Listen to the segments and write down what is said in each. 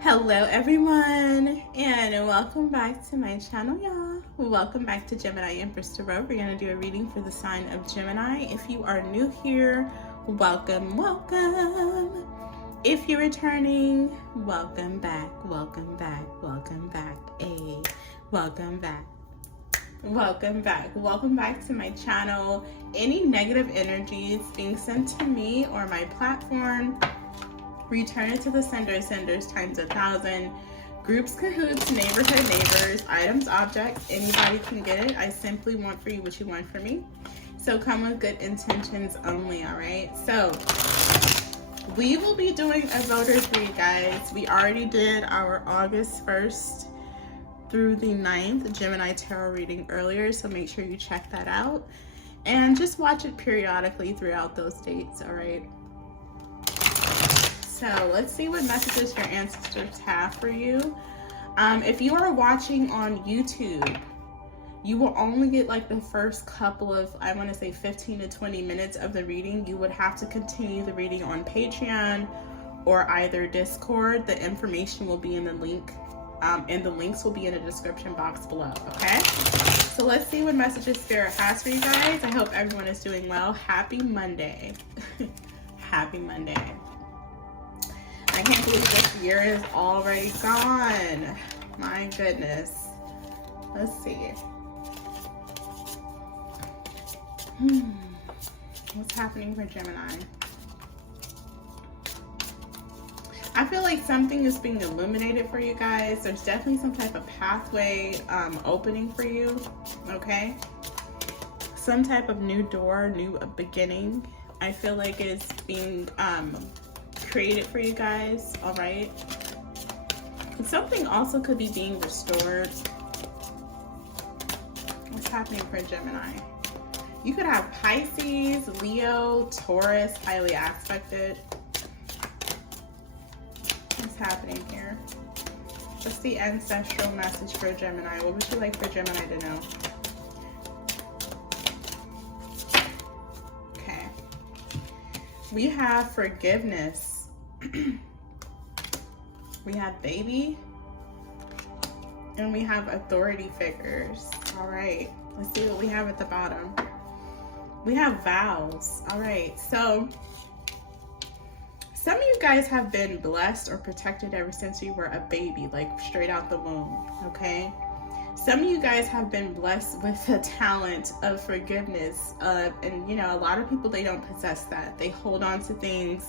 Hello everyone, and welcome back to my channel, y'all. Welcome back to Gemini Empress Tarot. We're going to do a reading for the sign of Gemini. If you are new here, welcome. If you're returning, welcome back. Welcome back to my channel. Any negative energies being sent to me or my platform, return it to the senders times 1,000. Groups, cahoots, neighborhood, neighbors, items, objects, anybody can get it. I simply want for you what you want for me. So come with good intentions only, all right? So we will be doing a voters read, guys. We already did our August 1st through the 9th Gemini tarot reading earlier, so make sure you check that out. And just watch it periodically throughout those dates, all right? So let's see what messages your ancestors have for you. If you are watching on YouTube, you will only get like the first couple of, I want to say 15 to 20 minutes of the reading. You would have to continue the reading on Patreon or either Discord. The information will be in the link, and the links will be in the description box below, okay? So let's see what messages Spirit has for you guys. I hope everyone is doing well. Happy Monday. Happy Monday. I can't believe this year is already gone. My goodness. Let's see. What's happening for Gemini? I feel like something is being illuminated for you guys. There's definitely some type of pathway opening for you, okay? Some type of new door, new beginning. I feel like it's being created for you guys, all right? And something also could be being restored. What's happening for Gemini? You could have Pisces, Leo, Taurus, highly aspected. What's happening here? What's the ancestral message for Gemini? What would you like for Gemini to know? Okay. We have forgiveness. We have baby, and we have authority figures. All right, let's see what we have at the bottom. We have vows. All right, so some of you guys have been blessed or protected ever since you were a baby, like straight out the womb, okay? Some of you guys have been blessed with the talent of forgiveness, and you know, a lot of people, they don't possess that. They hold on to things.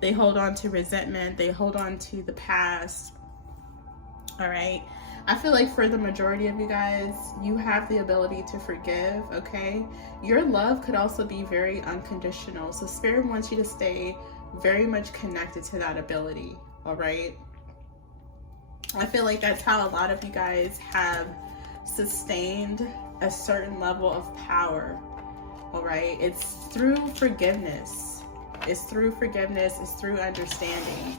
They hold on to resentment. They hold on to the past. All right. I feel like for the majority of you guys, you have the ability to forgive, okay? Your love could also be very unconditional. So Spirit wants you to stay very much connected to that ability, all right? I feel like that's how a lot of you guys have sustained a certain level of power, all right? It's through forgiveness. It's through forgiveness. It's through understanding.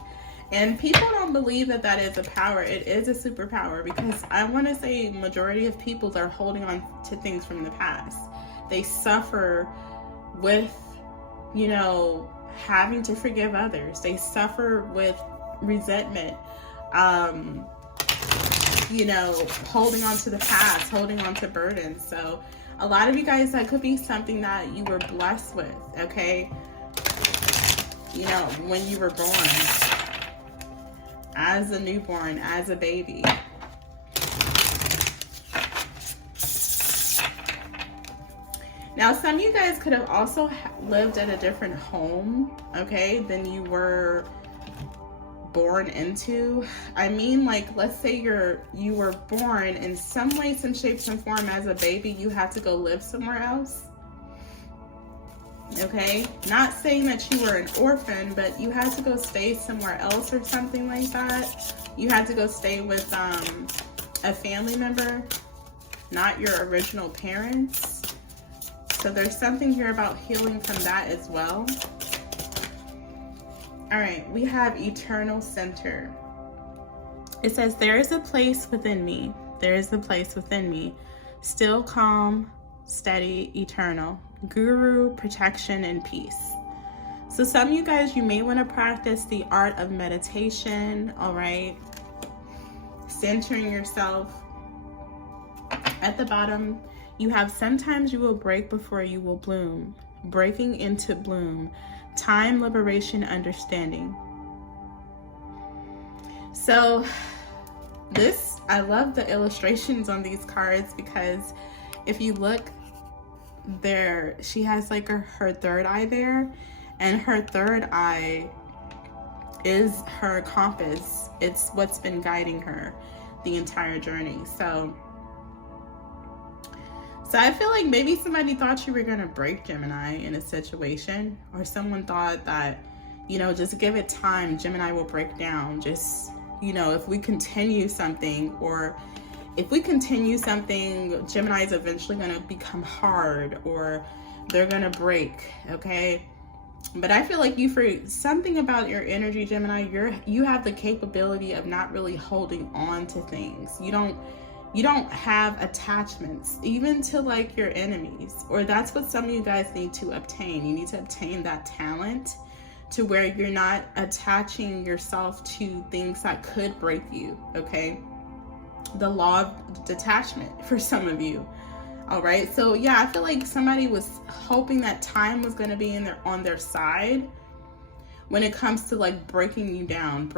And people don't believe that that is a power. It is a superpower, because I want to say majority of people are holding on to things from the past. They suffer with, you know, having to forgive others. They suffer with resentment, you know, holding on to the past, holding on to burdens. So a lot of you guys, that could be something that you were blessed with, okay? You know, when you were born, as a newborn, as a baby. Now, some of you guys could have also lived at a different home, okay, than you were born into. I mean, like, let's say you were born in some way, some shape, some form as a baby. You had to go live somewhere else. Okay, not saying that you were an orphan, but you had to go stay somewhere else or something like that. You had to go stay with a family member, not your original parents. So there's something here about healing from that as well. All right, we have eternal center. It says, there is a place within me. There is a place within me, still calm, steady, eternal. Guru, protection, and peace. So some of you guys, you may want to practice the art of meditation, all right? Centering yourself. At the bottom, you have sometimes you will break before you will bloom. Breaking into bloom. Time, liberation, understanding. So this, I love the illustrations on these cards because if you look there, she has like her third eye there, and her third eye is her compass. It's what's been guiding her the entire journey. So I feel like maybe somebody thought you were going to break, Gemini, in a situation, or someone thought that, you know, just give it time, Gemini will break down. Just, you know, if we continue something, or if we continue something, Gemini is eventually going to become hard, or they're going to break, okay? But I feel like something about your energy, Gemini, you have the capability of not really holding on to things. You don't have attachments, even to like your enemies, or that's what some of you guys need to obtain. You need to obtain that talent to where you're not attaching yourself to things that could break you, okay? The law of detachment for some of you. All right, so yeah, I feel like somebody was hoping that time was going to be on their side when it comes to like breaking down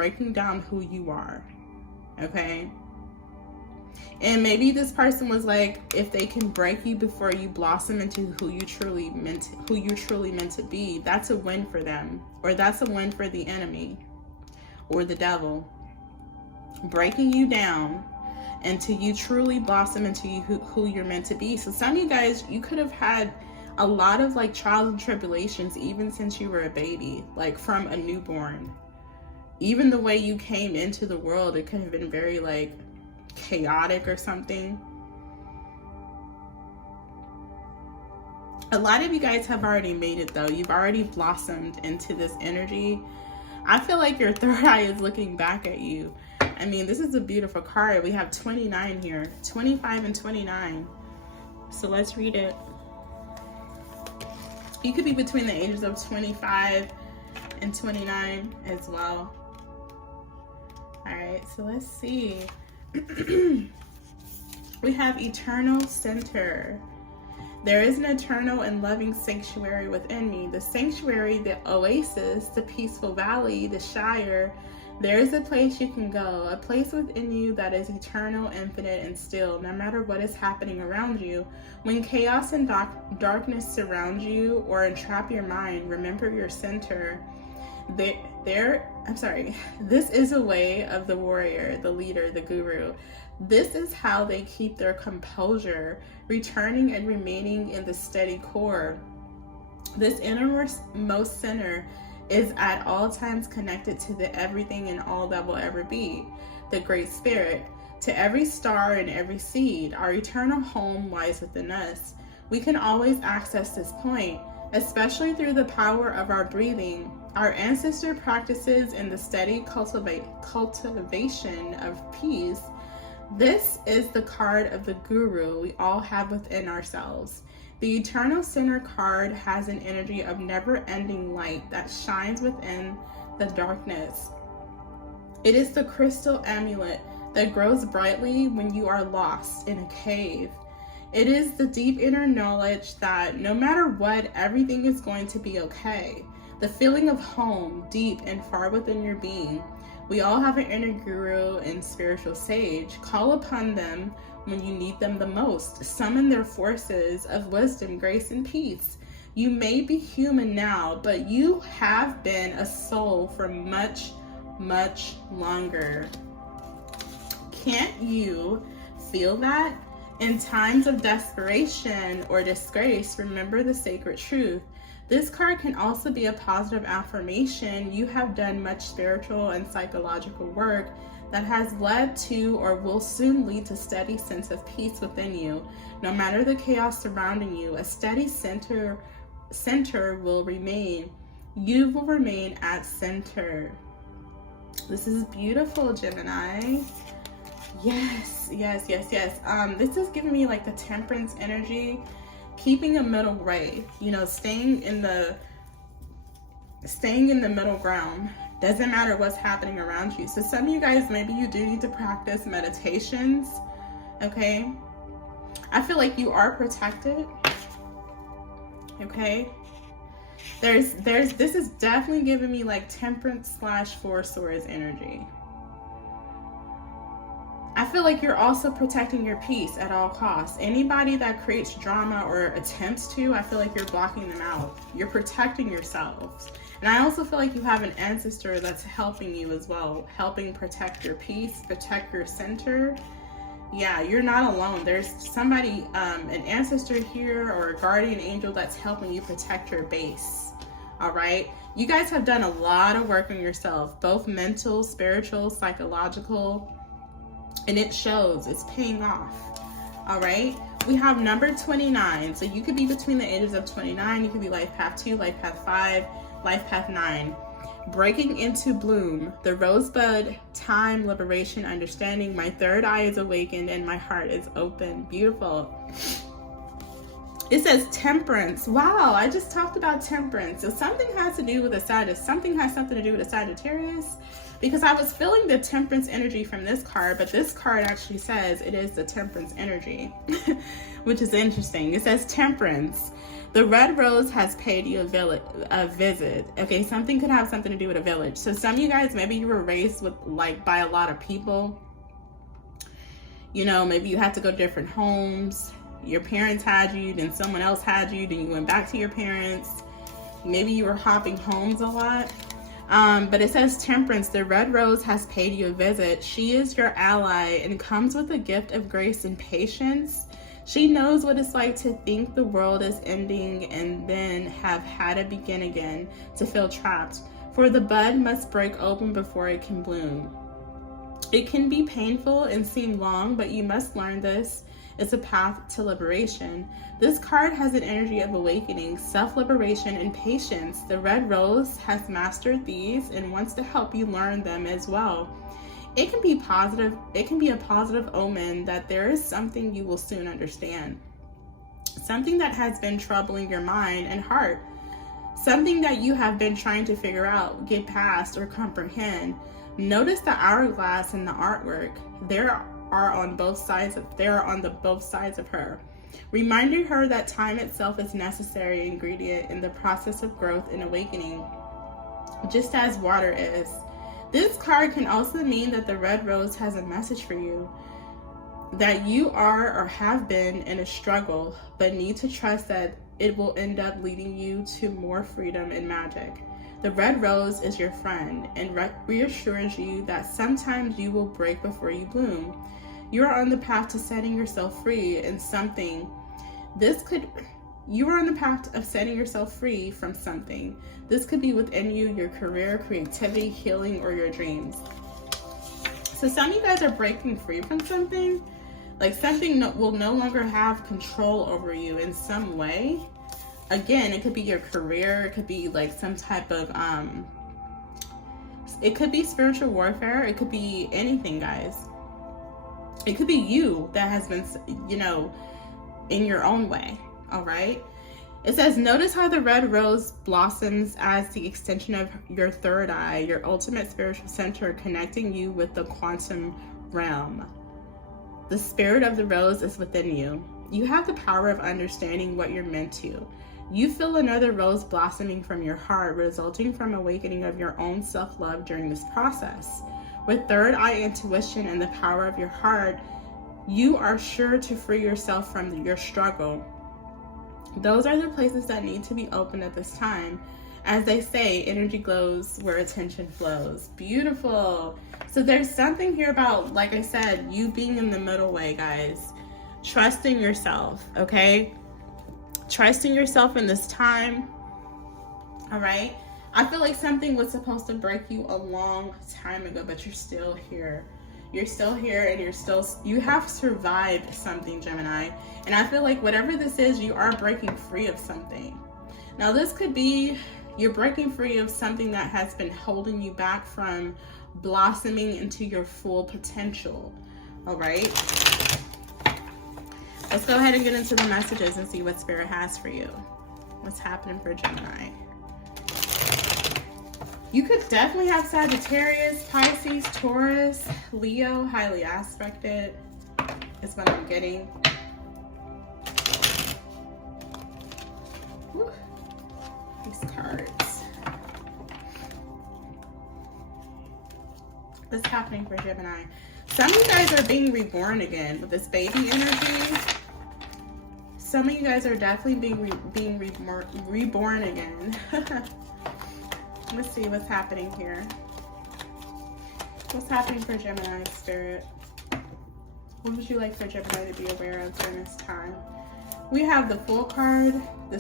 who you are, okay? And maybe this person was like, if they can break you before you blossom into who you're truly meant to be, that's a win for them, or that's a win for the enemy or the devil. Breaking you down until you truly blossom into who you're meant to be. So some of you guys, you could have had a lot of like trials and tribulations even since you were a baby, like from a newborn. Even the way you came into the world, it could have been very like chaotic or something. A lot of you guys have already made it though. You've already blossomed into this energy. I feel like your third eye is looking back at you. I mean, this is a beautiful card. We have 29 here, 25 and 29. So let's read it. You could be between the ages of 25 and 29 as well. All right, so let's see. We have eternal center. There is an eternal and loving sanctuary within me. The sanctuary, the oasis, the peaceful valley, the shire. There is a place you can go, a place within you that is eternal, infinite, and still, no matter what is happening around you. When chaos and darkness surround you or entrap your mind, remember your center. This is a way of the warrior, the leader, the guru. This is how they keep their composure, returning and remaining in the steady core. This innermost center is at all times connected to the everything and all that will ever be, the Great Spirit. To every star and every seed, our eternal home lies within us. We can always access this point, especially through the power of our breathing, our ancestor practices, and the steady cultivation of peace. This is the card of the guru we all have within ourselves. The Eternal Center card has an energy of never-ending light that shines within the darkness. It is the crystal amulet that grows brightly when you are lost in a cave. It is the deep inner knowledge that no matter what, everything is going to be okay. The feeling of home, deep and far within your being. We all have an inner guru and spiritual sage. Call upon them when you need them the most. Summon their forces of wisdom, grace, and peace. You may be human now, but you have been a soul for much, much longer. Can't you feel that? In times of desperation or disgrace, remember the sacred truth. This card can also be a positive affirmation. You have done much spiritual and psychological work that has led to or will soon lead to steady sense of peace within you. No matter the chaos surrounding you, a steady center will remain. You will remain at center. This is beautiful, Gemini. Yes, yes, yes, yes. This is giving me like the Temperance energy. Keeping a middle way, you know, staying in the staying in the middle ground. Doesn't matter what's happening around you. So some of you guys, maybe you do need to practice meditations, okay? I feel like you are protected, okay? This is definitely giving me like Temperance / Four Swords energy. I feel like you're also protecting your peace at all costs. Anybody that creates drama or attempts to, I feel like you're blocking them out. You're protecting yourselves. And I also feel like you have an ancestor that's helping you as well, helping protect your peace, protect your center. Yeah, you're not alone. There's somebody, an ancestor here or a guardian angel that's helping you protect your base. All right. You guys have done a lot of work on yourself, both mental, spiritual, psychological, and it shows. It's paying off. All right. We have number 29. So you could be between the ages of 29. You could be life path 2, life path 5, life path 9. Breaking into bloom, the rosebud, time, liberation, understanding. My third eye is awakened and my heart is open. Beautiful. It says temperance. Wow, I just talked about temperance. So something has to do with a Sagittarius. Something has something to do with a Sagittarius, because I was feeling the temperance energy from this card, but this card actually says it is the temperance energy, which is interesting. It says temperance. The red rose has paid you a visit. Okay, something could have something to do with a village. So some of you guys, maybe you were raised with by a lot of people. You know, maybe you had to go to different homes. Your parents had you, then someone else had you, then you went back to your parents. Maybe you were hopping homes a lot. But it says temperance. The red rose has paid you a visit. She is your ally and comes with a gift of grace and patience. She knows what it's like to think the world is ending and then have had it begin again, to feel trapped. For the bud must break open before it can bloom. It can be painful and seem long, but you must learn this. It's a path to liberation. This card has an energy of awakening, self-liberation, and patience. The red rose has mastered these and wants to help you learn them as well. It can be positive. It can be a positive omen that there is something you will soon understand. Something that has been troubling your mind and heart. Something that you have been trying to figure out, get past, or comprehend. Notice the hourglass in the artwork. They are on both sides of her, reminding her that time itself is necessary ingredient in the process of growth and awakening, just as water is. This card can also mean that the red rose has a message for you, that you are or have been in a struggle, but need to trust that it will end up leading you to more freedom and magic. The red rose is your friend and reassures you that sometimes you will break before you bloom. You are on the path to setting yourself free in something. You are on the path of setting yourself free from something. This could be within you, your career, creativity, healing, or your dreams. So some of you guys are breaking free from something. Like something will no longer have control over you in some way. Again, it could be your career. It could be like some type of, it could be spiritual warfare. It could be anything, guys. It could be you that has been, you know, in your own way. All right. It says, notice how the red rose blossoms as the extension of your third eye, your ultimate spiritual center, connecting you with the quantum realm. The spirit of the rose is within you. You have the power of understanding what you're meant to. You feel another rose blossoming from your heart, resulting from awakening of your own self-love during this process. With third eye intuition and the power of your heart, you are sure to free yourself from your struggle. Those are the places that need to be opened at this time. As they say, energy glows where attention flows. Beautiful. So there's something here about, like I said, you being in the middle way, guys. Trusting yourself, okay? Trusting yourself in this time, all right? I feel like something was supposed to break you a long time ago, but you're still here. You're still here and you have survived something, Gemini. And I feel like whatever this is, you are breaking free of something. Now this could be, you're breaking free of something that has been holding you back from blossoming into your full potential, all right? Let's go ahead and get into the messages and see what Spirit has for you. What's happening for Gemini? You could definitely have Sagittarius, Pisces, Taurus, Leo, highly aspected is what I'm getting. Whew. These cards. What's happening for Gemini? Some of you guys are being reborn again with this baby energy. Some of you guys are definitely being reborn again. Let's see what's happening here. What's happening for Gemini, Spirit? What would you like for Gemini to be aware of during this time? We have the Fool card, the